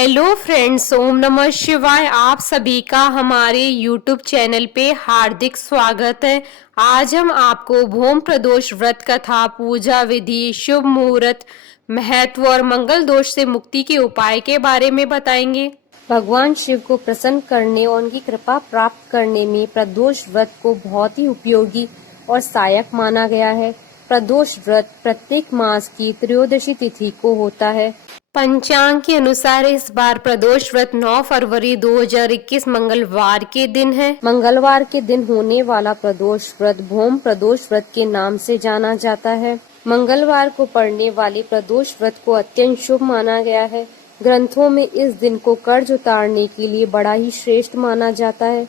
Hello friends, ओम नमः शिवाय। आप सभी का हमारे यूट्यूब चैनल पे हार्दिक स्वागत है। आज हम आपको भूम प्रदोष व्रत कथा, पूजा विधि, शुभ मुहूर्त, महत्व और मंगल दोष से मुक्ति के उपाय के बारे में बताएंगे। भगवान शिव को प्रसन्न करने और उनकी कृपा प्राप्त करने में प्रदोष व्रत को बहुत ही उपयोगी और सहायक माना गया है। प्रदोष व्रत प्रत्येक मास की त्रयोदशी तिथि को होता है। पंचांग के अनुसार इस बार प्रदोष व्रत 9 फरवरी 2021 मंगलवार के दिन है। मंगलवार के दिन होने वाला प्रदोष व्रत भौम प्रदोष व्रत के नाम से जाना जाता है। मंगलवार को पड़ने वाले प्रदोष व्रत को अत्यंत शुभ माना गया है। ग्रंथों में इस दिन को कर्ज उतारने के लिए बड़ा ही श्रेष्ठ माना जाता है।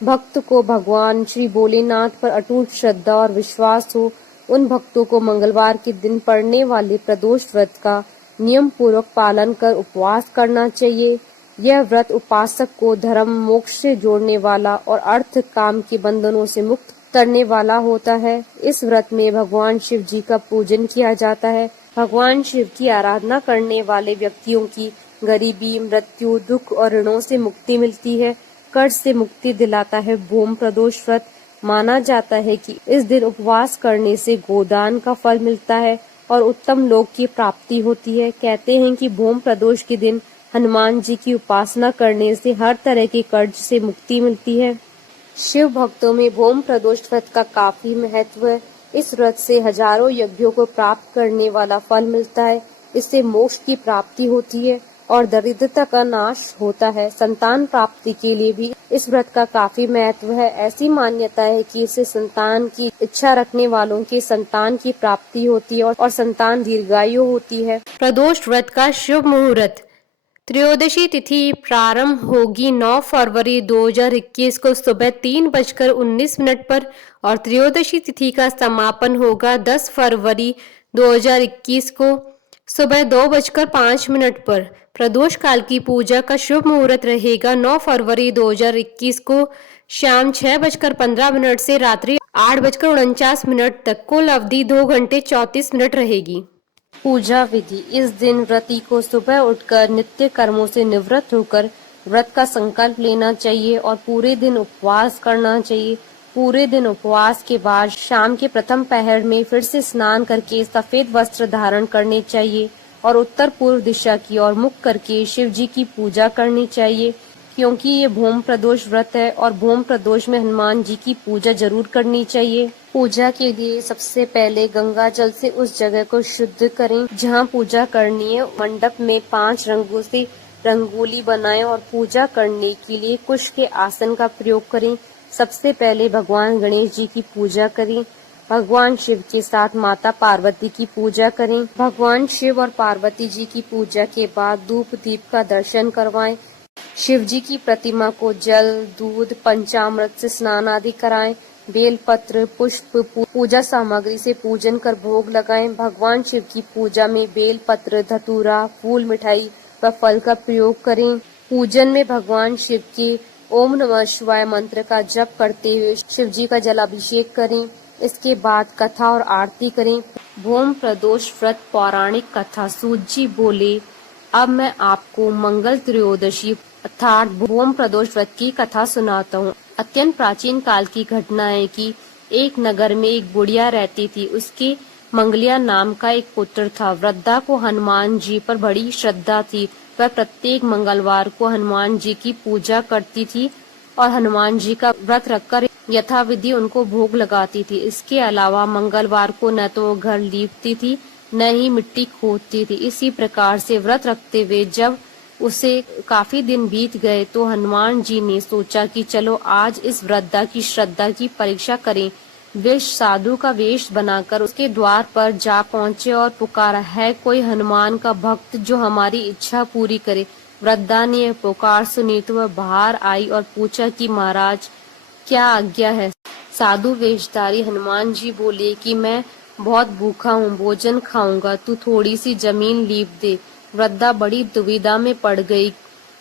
भक्त को भगवान श्री भोलेनाथ पर अटूट श्रद्धा और विश्वास हो, उन भक्तों को मंगलवार के दिन पड़ने वाले प्रदोष व्रत का नियम पूर्वक पालन कर उपवास करना चाहिए। यह व्रत उपासक को धर्म मोक्ष से जोड़ने वाला और अर्थ काम के बंधनों से मुक्त करने वाला होता है। इस व्रत में भगवान शिव जी का पूजन किया जाता है। भगवान शिव की आराधना करने वाले व्यक्तियों की गरीबी, मृत्यु, दुख और ऋणों से मुक्ति मिलती है। कर्ज से मुक्ति दिलाता है भूम प्रदोष व्रत। माना जाता है कि इस दिन उपवास करने से गोदान का फल मिलता है और उत्तम लोक की प्राप्ति होती है। कहते हैं कि भूम प्रदोष के दिन हनुमान जी की उपासना करने से हर तरह के कर्ज से मुक्ति मिलती है। शिव भक्तों में भूम प्रदोष व्रत का काफी महत्व है। इस व्रत से हजारों यज्ञों को प्राप्त करने वाला फल मिलता है। इससे मोक्ष की प्राप्ति होती है और दरिद्रता का नाश होता है। संतान प्राप्ति के लिए भी इस व्रत का काफी महत्व है। ऐसी मान्यता है कि इससे संतान की इच्छा रखने वालों के संतान की प्राप्ति होती है और संतान दीर्घायु होती है। प्रदोष व्रत का शुभ मुहूर्त। त्रयोदशी तिथि प्रारंभ होगी 9 फरवरी 2021 को सुबह 3:19 पर और त्रयोदशी तिथि का समापन होगा 10 फरवरी 2021 को सुबह 2:05 पर। प्रदोष काल की पूजा का शुभ मुहूर्त रहेगा 9 फरवरी 2021 को शाम 6:15 से रात्रि 8:49 तक। कुल अवधि 2 घंटे 34 मिनट रहेगी। पूजा विधि। इस दिन व्रती को सुबह उठकर नित्य कर्मों से निवृत्त होकर व्रत का संकल्प लेना चाहिए और पूरे दिन उपवास करना चाहिए। पूरे दिन उपवास के बाद शाम के प्रथम पहर में फिर से स्नान करके सफेद वस्त्र धारण करने चाहिए और उत्तर पूर्व दिशा की ओर मुख करके शिव जी की पूजा करनी चाहिए, क्योंकि ये भूम प्रदोष व्रत है और भूम प्रदोष में हनुमान जी की पूजा जरूर करनी चाहिए। पूजा के लिए सबसे पहले गंगा जल से उस जगह को शुद्ध करें जहाँ पूजा करनी है। मंडप में 5 रंगों से रंगोली बनाएं और पूजा करने के लिए कुश के आसन का प्रयोग करें। सबसे पहले भगवान गणेश जी की पूजा करें। भगवान शिव के साथ माता पार्वती की पूजा करें। भगवान शिव और पार्वती जी की पूजा के बाद धूप दीप का दर्शन करवाएं। शिव जी की प्रतिमा को जल, दूध, पंचामृत से स्नान आदि कराएं। बेलपत्र, पुष्प, पूजा सामग्री से पूजन कर भोग लगाएं। भगवान शिव की पूजा में बेलपत्र, धतूरा, फूल, मिठाई व फल का प्रयोग करें। पूजन में भगवान शिव के ओम नमः शिवाय मंत्र का जप करते हुए शिव जी का जलाभिषेक करें। इसके बाद कथा और आरती करें। भूम प्रदोष व्रत पौराणिक कथा। सूत जी बोले, अब मैं आपको मंगल त्रयोदशी अर्थात भूम प्रदोष व्रत की कथा सुनाता हूँ। अत्यंत प्राचीन काल की घटना है कि एक नगर में एक बुढ़िया रहती थी। उसके मंगलिया नाम का एक पुत्र था। वृद्धा को हनुमान जी पर बड़ी श्रद्धा थी। वह प्रत्येक मंगलवार को हनुमान जी की पूजा करती थी और हनुमान जी का व्रत रखकर यथाविधि उनको भोग लगाती थी। इसके अलावा मंगलवार को न तो घर लीपती थी न ही मिट्टी खोदती थी। इसी प्रकार से व्रत रखते हुए जब उसे काफी दिन बीत गए तो हनुमान जी ने सोचा कि चलो आज इस वृद्धा की श्रद्धा की परीक्षा करें। वे साधु का वेश बनाकर उसके द्वार पर जा पहुँचे और पुकारा, है कोई हनुमान का भक्त जो हमारी इच्छा पूरी करे। वृद्धा ने पुकार सुनी तो वह बाहर आई और पूछा कि महाराज क्या आज्ञा है। साधु वेशधारी हनुमान जी बोले कि मैं बहुत भूखा हूँ, भोजन खाऊंगा, तू थोड़ी सी जमीन लीप दे। वृद्धा बड़ी दुविधा में पड़ गई।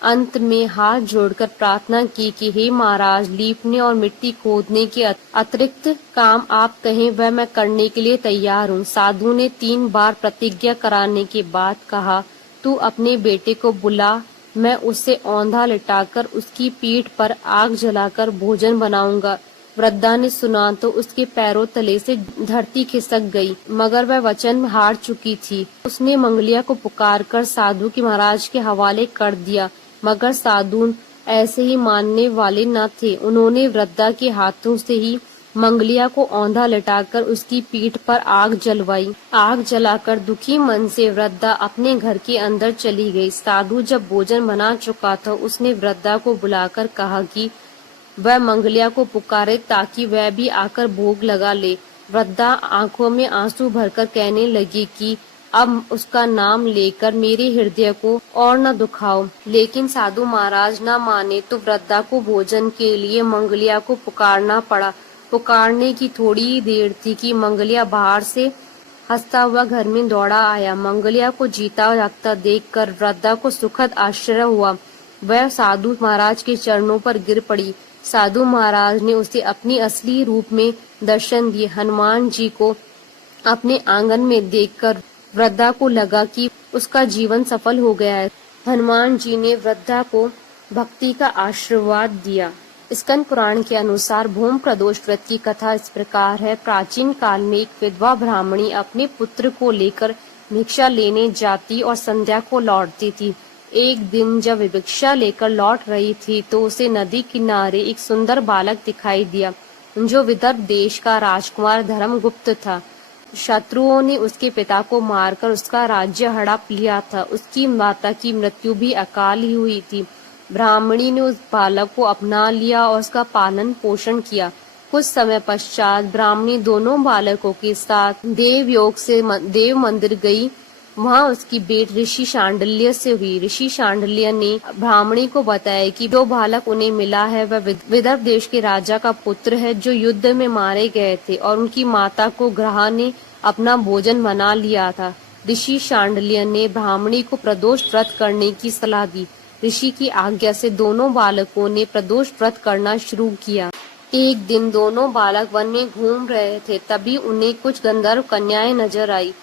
अंत में हाथ जोड़कर प्रार्थना की कि हे महाराज, लीपने और मिट्टी खोदने के अतिरिक्त काम आप कहें वह मैं करने के लिए तैयार हूँ। साधु ने 3 बार प्रतिज्ञा कराने के बाद कहा, तू अपने बेटे को बुला मैं उसे औंधा लिटाकर उसकी पीठ पर आग जलाकर भोजन बनाऊंगा। वृद्धा ने सुना तो उसके पैरों तले से धरती खिसक गई, मगर वह वचन हार चुकी थी। उसने मंगलिया को पुकारकर साधु के महाराज के हवाले कर दिया, मगर साधु ऐसे ही मानने वाले न थे। उन्होंने वृद्धा के हाथों से ही मंगलिया को औंधा लिटाकर उसकी पीठ पर आग जलवाई। आग जलाकर दुखी मन से वृद्धा अपने घर के अंदर चली गई। साधु जब भोजन बना चुका था, उसने वृद्धा को बुलाकर कहा कि वह मंगलिया को पुकारे ताकि वह भी आकर भोग लगा ले। वृद्धा आंखों में आंसू भरकर कहने लगी कि अब उसका नाम लेकर मेरे हृदय को और न दुखाओ। लेकिन साधु महाराज न माने तो वृद्धा को भोजन के लिए मंगलिया को पुकारना पड़ा। पुकारने की थोड़ी ही देर थी कि मंगलिया बाहर से हंसता हुआ घर में दौड़ा आया। मंगलिया को जीता जागता देखकर वृद्धा को सुखद आश्चर्य हुआ। वह साधु महाराज के चरणों पर गिर पड़ी। साधु महाराज ने उसे अपनी असली रूप में दर्शन दिए। हनुमान जी को अपने आंगन में देखकर वृद्धा को लगा कि उसका जीवन सफल हो गया है। हनुमान जी ने वृद्धा को भक्ति का आशीर्वाद दिया। स्कंद पुराण के अनुसार भूम प्रदोष व्रत की कथा इस प्रकार है। प्राचीन काल में एक विधवा ब्राह्मणी अपने पुत्र को लेकर भिक्षा लेने जाती और संध्या को लौटती थी। एक दिन जब वे भिक्षा लेकर लौट रही थी तो उसे नदी किनारे एक सुंदर बालक दिखाई दिया, जो विदर्भ देश का राजकुमार धर्मगुप्त था। शत्रुओं ने उसके पिता को मारकर उसका राज्य हड़प लिया था। उसकी माता की मृत्यु भी अकाल ही हुई थी। ब्राह्मणी ने उस बालक को अपना लिया और उसका पालन पोषण किया। कुछ समय पश्चात ब्राह्मणी दोनों बालकों के साथ देवयोग से देव मंदिर गई। वहाँ उसकी भेंट ऋषि शांडिल्य से हुई। ऋषि शांडिल्य ने ब्राह्मणी को बताया कि जो बालक उन्हें मिला है वह विदर्भ देश के राजा का पुत्र है, जो युद्ध में मारे गए थे, और उनकी माता को ग्रह ने अपना भोजन बना लिया था। ऋषि शांडिल्य ने ब्राह्मणी को प्रदोष व्रत करने की सलाह दी। ऋषि की आज्ञा से दोनों बालकों ने प्रदोष व्रत करना शुरू किया। एक दिन दोनों बालक वन में घूम रहे थे, तभी उन्हें कुछ गंधर्व कन्याएं नजर आई।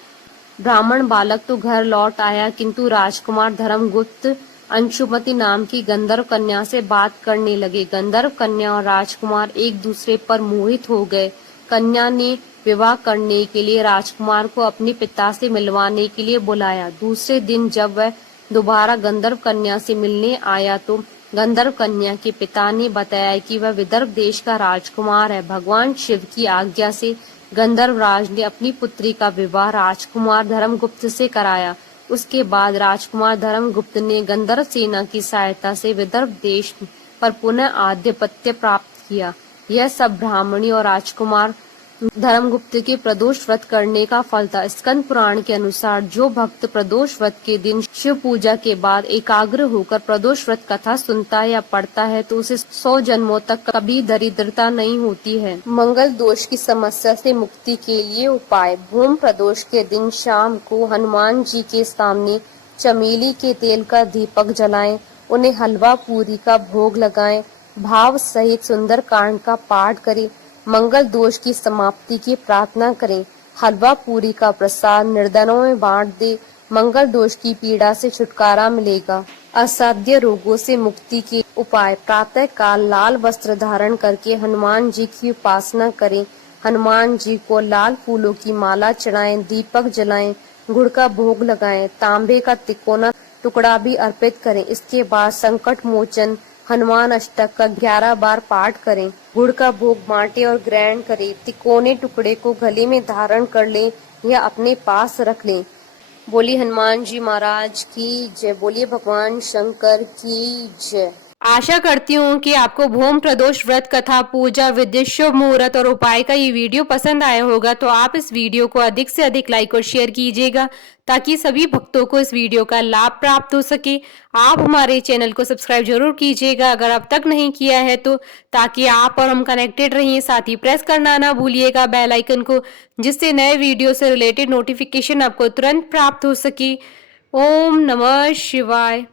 ब्राह्मण बालक तो घर लौट आया, किंतु राजकुमार धर्मगुप्त अंशुमति नाम की गंधर्व कन्या से बात करने लगे। गंधर्व कन्या और राजकुमार एक दूसरे पर मोहित हो गए। कन्या ने विवाह करने के लिए राजकुमार को अपने पिता से मिलवाने के लिए बुलाया। दूसरे दिन जब वह दोबारा गंधर्व कन्या से मिलने आया तो गंधर्व कन्या के पिता ने बताया कि वह विदर्भ देश का राजकुमार है। भगवान शिव की आज्ञा से गंधर्व राज ने अपनी पुत्री का विवाह राजकुमार धर्मगुप्त से कराया। उसके बाद राजकुमार धर्मगुप्त ने गंधर्व सेना की सहायता से विदर्भ देश पर पुनः आधिपत्य प्राप्त किया। यह सब ब्राह्मणी और राजकुमार धर्मगुप्त के प्रदोष व्रत करने का फल था। स्कंद पुराण के अनुसार जो भक्त प्रदोष व्रत के दिन शिव पूजा के बाद एकाग्र होकर प्रदोष व्रत कथा सुनता या पढ़ता है तो उसे 100 जन्मों तक कभी दरिद्रता नहीं होती है। मंगल दोष की समस्या से मुक्ति के लिए उपाय। भूम प्रदोष के दिन शाम को हनुमान जी के सामने चमेली के तेल का दीपक जलाएं, उन्हें हलवा पूरी का भोग लगाएं, भाव सहित सुंदर कांड का पाठ करें, मंगल दोष की समाप्ति की प्रार्थना करें। हलवा पूरी का प्रसाद निर्धनों में बांट दे, मंगल दोष की पीड़ा से छुटकारा मिलेगा। असाध्य रोगों से मुक्ति के उपाय। प्रातः काल लाल वस्त्र धारण करके हनुमान जी की उपासना करें। हनुमान जी को लाल फूलों की माला चढ़ाएं, दीपक जलाएं, गुड़ का भोग लगाएं, तांबे का तिकोना टुकड़ा भी अर्पित करें। इसके बाद संकट मोचन हनुमान अष्टक का 11 बार पाठ करें। गुड़ का भोग बांटे और ग्रहण करें। तिकोने टुकड़े को गले में धारण कर लें या अपने पास रख लें। बोलिए हनुमान जी महाराज की जय। बोलिए भगवान शंकर की जय। आशा करती हूँ कि आपको भूम प्रदोष व्रत कथा, पूजा विधि, शुभ मुहूर्त और उपाय का ये वीडियो पसंद आया होगा। तो आप इस वीडियो को अधिक से अधिक लाइक और शेयर कीजिएगा ताकि सभी भक्तों को इस वीडियो का लाभ प्राप्त हो सके। आप हमारे चैनल को सब्सक्राइब जरूर कीजिएगा अगर अब तक नहीं किया है तो, ताकि आप और हम कनेक्टेड रहिए। साथ ही प्रेस करना ना भूलिएगा बेल आइकन को, जिससे नए वीडियो से रिलेटेड नोटिफिकेशन आपको तुरंत प्राप्त हो सके। ओम नमः शिवाय।